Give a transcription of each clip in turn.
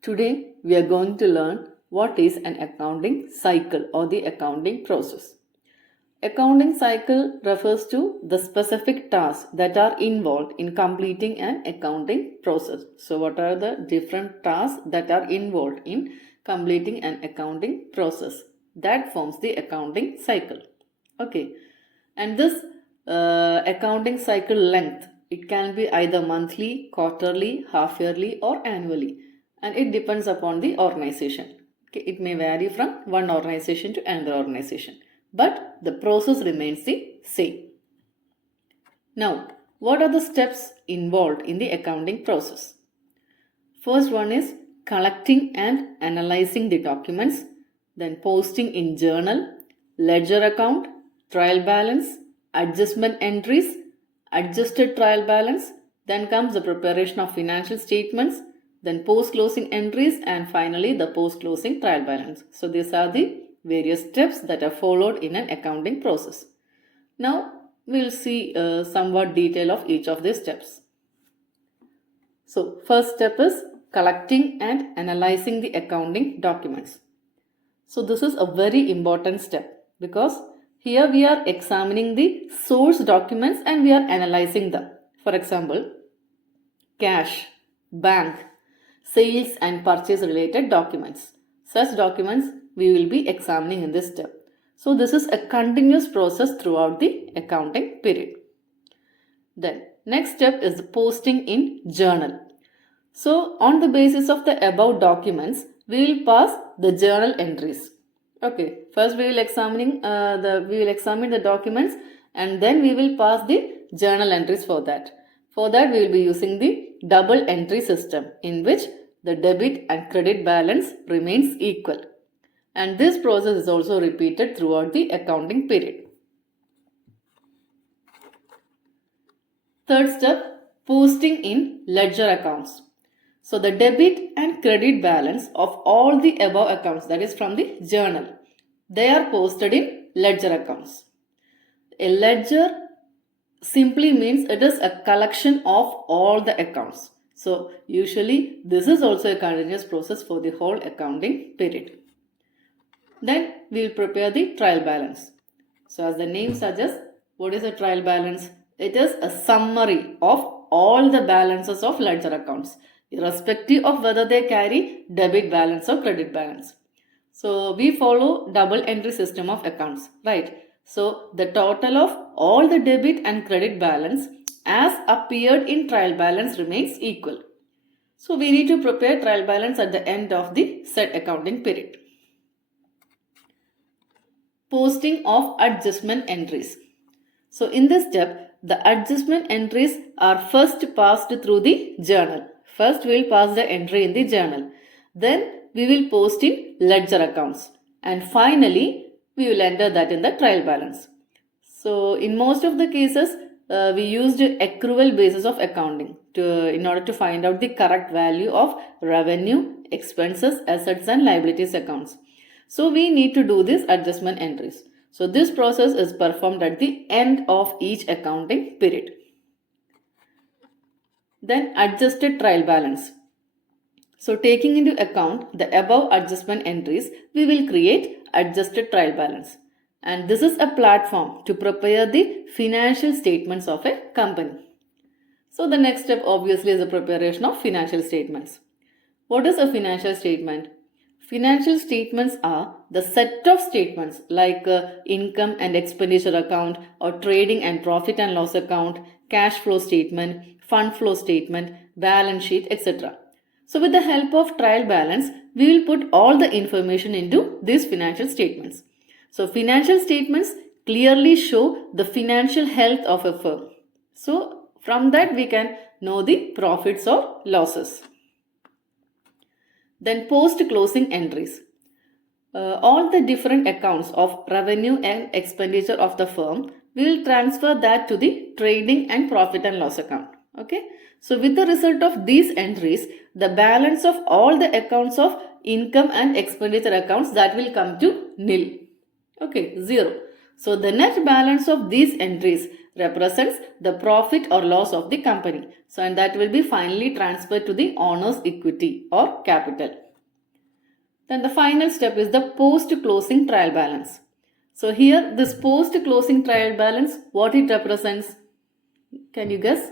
Today we are going to learn what is an accounting cycle or the accounting process. Accounting cycle refers to the specific tasks that are involved in completing an accounting process. So what are the different tasks that are involved in completing an accounting process? That forms the accounting cycle. Okay. And this accounting cycle length, it can be either monthly, quarterly, half yearly or annually, and it depends upon the organization. Okay, it may vary from one organization to another organization, but the process remains the same. Now, what are the steps involved in the accounting process? First one is collecting and analyzing the documents, then posting in journal, ledger account, trial balance, adjustment entries, adjusted trial balance, then comes the preparation of financial statements, then post-closing entries, and finally the post-closing trial balance. So these are the various steps that are followed in an accounting process. Now we will see somewhat detail of each of these steps. So first step is collecting and analyzing the accounting documents. So this is a very important step because here we are examining the source documents and we are analyzing them. For example, cash, bank, sales and purchase related documents. Such documents we will be examining in this step. So this is a continuous process throughout the accounting period. Then next step is the posting in journal. So on the basis of the above documents, we will pass the journal entries. Okay, first we will examine the documents and then we will pass the journal entries for that. For that we will be using the double entry system in which the debit and credit balance remains equal. And this process is also repeated throughout the accounting period. Third step, posting in ledger accounts. So the debit and credit balance of all the above accounts, that is from the journal, they are posted in ledger accounts. A ledger simply means it is a collection of all the accounts. So usually this is also a continuous process for the whole accounting period. Then we will prepare the trial balance. So as the name suggests, what is a trial balance? It is a summary of all the balances of ledger accounts, irrespective of whether they carry debit balance or credit balance. So we follow double entry system of accounts, right? So the total of all the debit and credit balance as appeared in trial balance remains equal. So we need to prepare trial balance at the end of the said accounting period. Posting of adjustment entries. So in this step, the adjustment entries are first passed through the journal. First we will pass the entry in the journal. Then we will post in ledger accounts. And finally, we will enter that in the trial balance. So in most of the cases, we used accrual basis of accounting in order to find out the correct value of revenue, expenses, assets and liabilities accounts. So we need to do these adjustment entries. So this process is performed at the end of each accounting period. Then adjusted trial balance. So taking into account the above adjustment entries, we will create adjusted trial balance. And this is a platform to prepare the financial statements of a company. So the next step obviously is the preparation of financial statements. What is a financial statement? Financial statements are the set of statements like income and expenditure account or trading and profit and loss account, cash flow statement, fund flow statement, balance sheet, etc. So with the help of trial balance, we will put all the information into these financial statements. So financial statements clearly show the financial health of a firm. So from that we can know the profits or losses. Then post-closing entries. All the different accounts of revenue and expenditure of the firm, we will transfer that to the trading and profit and loss account. Okay. So with the result of these entries, the balance of all the accounts of income and expenditure accounts, that will come to nil. Okay, zero. So the net balance of these entries represents the profit or loss of the company. So, and that will be finally transferred to the owner's equity or capital. Then the final step is the post-closing trial balance. So here this post-closing trial balance, what it represents? Can you guess?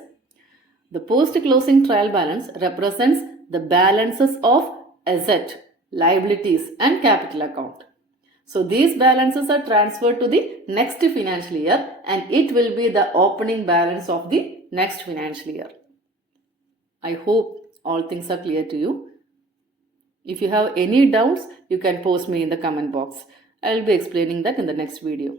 The post-closing trial balance represents the balances of asset, liabilities and capital account. So these balances are transferred to the next financial year and it will be the opening balance of the next financial year. I hope all things are clear to you. If you have any doubts, you can post me in the comment box. I will be explaining that in the next video.